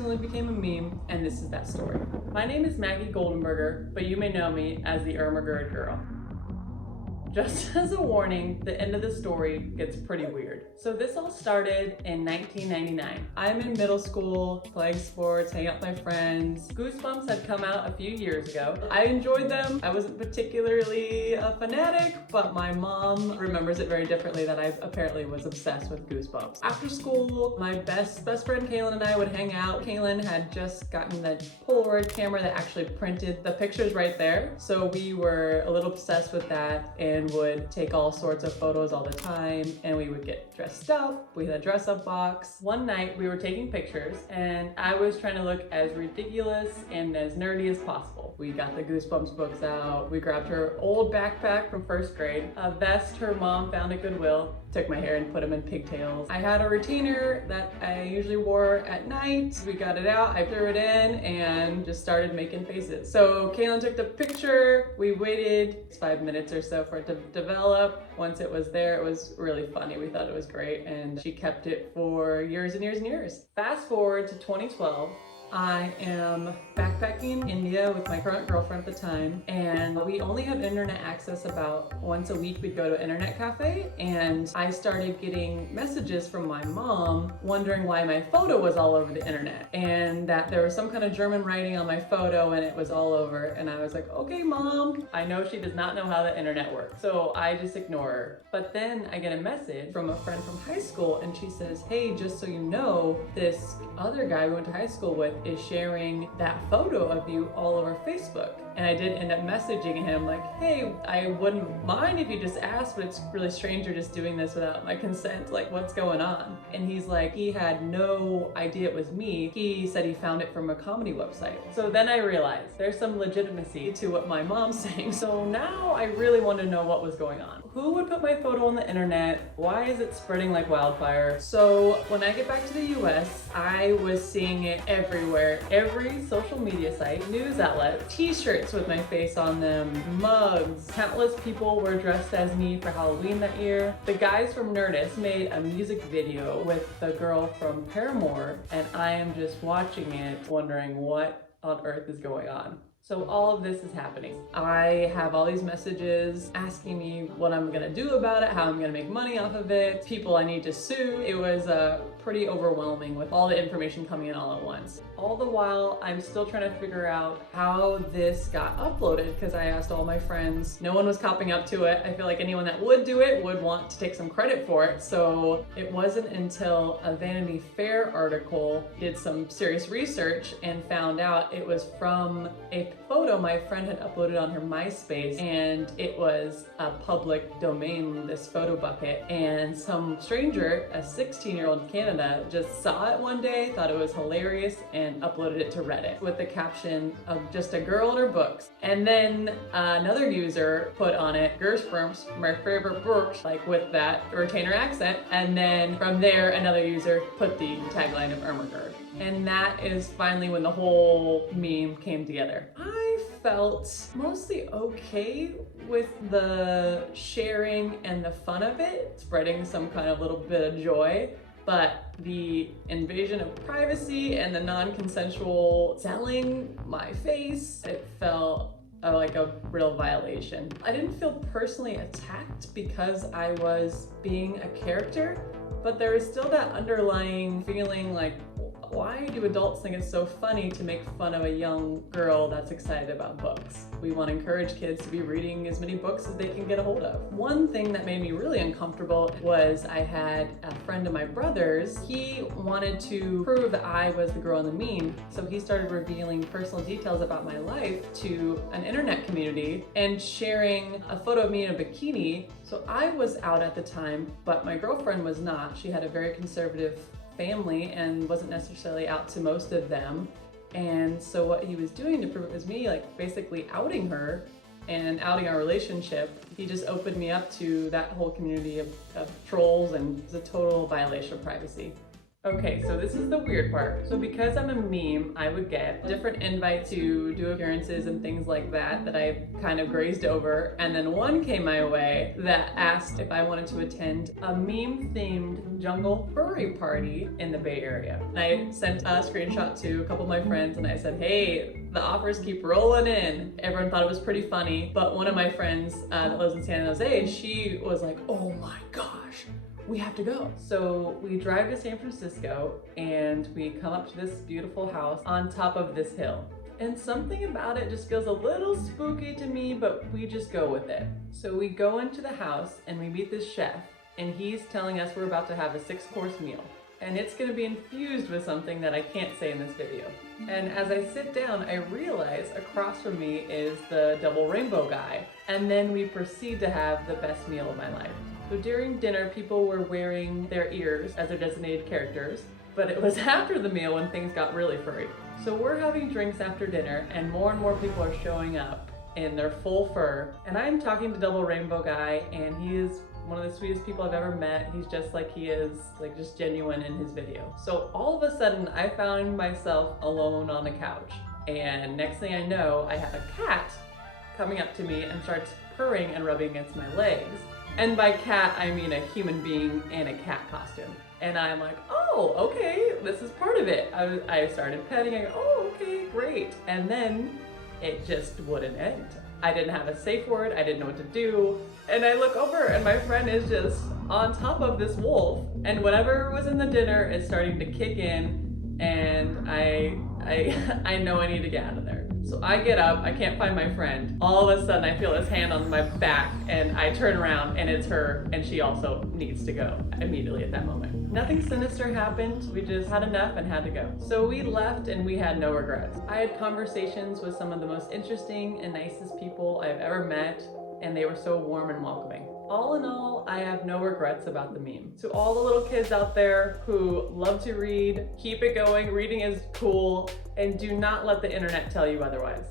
accidentally became a meme, and this is that story. My name is Maggie Goldenberger, but you may know me as the Ermahgerd girl. Just as a warning, the end of the story gets pretty weird. So this all started in 1999. I'm in middle school, playing sports, hanging out with my friends. Goosebumps had come out a few years ago. I enjoyed them. I wasn't particularly a fanatic, but my mom remembers it very differently, that I apparently was obsessed with Goosebumps. After school, my best friend Kaylin and I would hang out. Kaylin had just gotten the Polaroid camera that actually printed the pictures right there. So we were a little obsessed with that and would take all sorts of photos all the time, and we would get dressed up. We had a dress up box. One night we were taking pictures and I was trying to look as ridiculous and as nerdy as possible. We got the Goosebumps books out. We grabbed her old backpack from first grade, a vest her mom found at Goodwill, took my hair and put them in pigtails. I had a retainer that I usually wore at night. We got it out, I threw it in and just started making faces. So Kaylin took the picture. We waited 5 minutes or so for it to develop. Once it was there, it was really funny. We thought it was great, and she kept it for years and years and years. Fast forward to 2012. I am backpacking in India with my current girlfriend at the time, and we only had internet access about once a week. We'd go to an internet cafe, and I started getting messages from my mom wondering why my photo was all over the internet, and that there was some kind of German writing on my photo and it was all over. And I was like, okay, Mom, I know she does not know how the internet works, so I just ignore her. But then I get a message from a friend from high school, and she says, hey, just so you know, this other guy we went to high school with is sharing that photo of you all over Facebook. And I did end up messaging him like, hey, I wouldn't mind if you just asked, but it's really strange you're just doing this without my consent. Like, what's going on? And he's like, he had no idea it was me. He said he found it from a comedy website. So then I realized there's some legitimacy to what my mom's saying. So now I really want to know what was going on. Who would put my photo on the internet? Why is it spreading like wildfire? So when I get back to the US, I was seeing it everywhere. Every social media site, news outlet, t-shirts with my face on them, mugs. Countless people were dressed as me for Halloween that year. The guys from Nerdist made a music video with the girl from Paramore, and I am just watching it wondering what on earth is going on. So all of this is happening. I have all these messages asking me what I'm gonna do about it, how I'm gonna make money off of it, people I need to sue. It was pretty overwhelming with all the information coming in all at once. All the while, I'm still trying to figure out how this got uploaded, because I asked all my friends. No one was copping up to it. I feel like anyone that would do it would want to take some credit for it. So it wasn't until a Vanity Fair article did some serious research and found out it was from a photo my friend had uploaded on her MySpace, and it was a public domain, this photo bucket, and some stranger, a 16-year-old in Canada, just saw it one day, thought it was hilarious, and uploaded it to Reddit with the caption of just a girl in her books. And then another user put on it, Gershberms, my favorite books, like with that retainer accent. And then from there, another user put the tagline of Ermahgerd. And that is finally when the whole meme came together. I felt mostly okay with the sharing and the fun of it, spreading some kind of little bit of joy. But the invasion of privacy and the non-consensual selling my face, it felt like a real violation. I didn't feel personally attacked because I was being a character, but there is still that underlying feeling like, why do adults think it's so funny to make fun of a young girl that's excited about books? We want to encourage kids to be reading as many books as they can get a hold of. One thing that made me really uncomfortable was I had a friend of my brother's. He wanted to prove that I was the girl in the meme, so he started revealing personal details about my life to an internet community and sharing a photo of me in a bikini. So I was out at the time, but my girlfriend was not. She had a very conservative family and wasn't necessarily out to most of them. And so what he was doing to prove it was me, like basically outing her and outing our relationship, he just opened me up to that whole community of trolls, and it was a total violation of privacy. Okay, so this is the weird part. So because I'm a meme, I would get different invites to do appearances and things like that that I kind of grazed over. And then one came my way that asked if I wanted to attend a meme-themed jungle furry party in the Bay Area. And I sent a screenshot to a couple of my friends and I said, hey, the offers keep rolling in. Everyone thought it was pretty funny, but one of my friends that lives in San Jose, she was like, oh my gosh, we have to go. So we drive to San Francisco and we come up to this beautiful house on top of this hill. And something about it just feels a little spooky to me, but we just go with it. So we go into the house and we meet this chef and he's telling us we're about to have a 6-course meal. And it's gonna be infused with something that I can't say in this video. And as I sit down, I realize across from me is the double rainbow guy. And then we proceed to have the best meal of my life. So during dinner, people were wearing their ears as their designated characters, but it was after the meal when things got really furry. So we're having drinks after dinner and more people are showing up in their full fur. And I'm talking to Double Rainbow Guy and he is one of the sweetest people I've ever met. He's just like he is, like just genuine in his video. So all of a sudden I found myself alone on a couch. And next thing I know, I have a cat coming up to me and starts purring and rubbing against my legs. And by cat, I mean a human being in a cat costume. And I'm like, oh, okay, this is part of it. I started petting, I go, oh, okay, great. And then it just wouldn't end. I didn't have a safe word, I didn't know what to do. And I look over and my friend is just on top of this wolf. And whatever was in the dinner is starting to kick in and I know I need to get out of there. So I get up, I can't find my friend. All of a sudden I feel his hand on my back and I turn around and it's her and she also needs to go immediately at that moment. Nothing sinister happened, we just had enough and had to go. So we left and we had no regrets. I had conversations with some of the most interesting and nicest people I've ever met and they were so warm and welcoming. All in all, I have no regrets about the meme. To all the little kids out there who love to read, keep it going, reading is cool, and do not let the internet tell you otherwise.